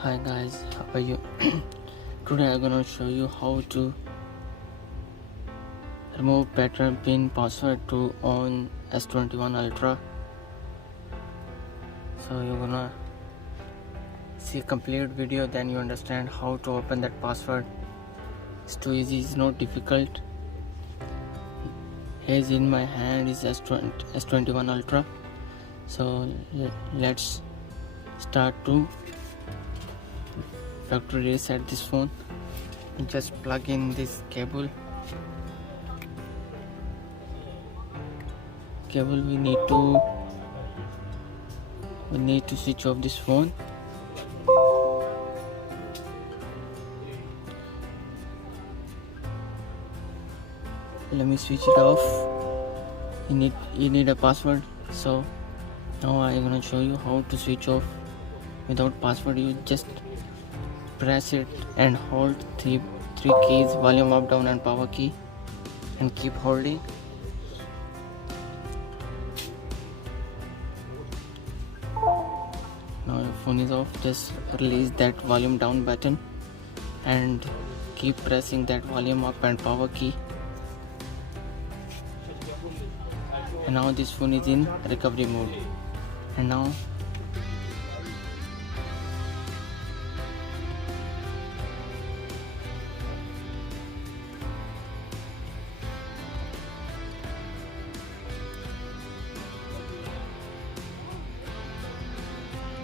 Hi guys, how are you? Today I'm gonna show you how to remove pattern pin password to on S21 Ultra. So you're gonna see a complete video, then you understand how to open that password. It's too easy, it's not difficult. Here's in my hand is S21 Ultra. So let's start to factory reset this phone. Just plug in this cable. We need to switch off this phone. Let me switch it off. You need a password. So now I'm gonna show you how to switch off without password. You just press it and hold three keys, volume up, down and power key, and keep holding. Now your phone is off. Just release that volume down button and keep pressing that volume up and power key. And now this phone is in recovery mode. And now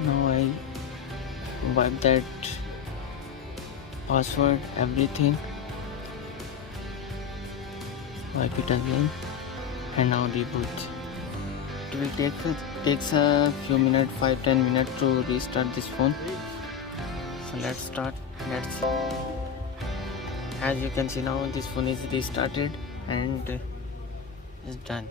I wipe that password, everything, wipe it again, and now reboot. It will takes a few minutes, 5-10 minutes to restart this phone. So let's start. Let's see. As you can see now, this phone is restarted and is done.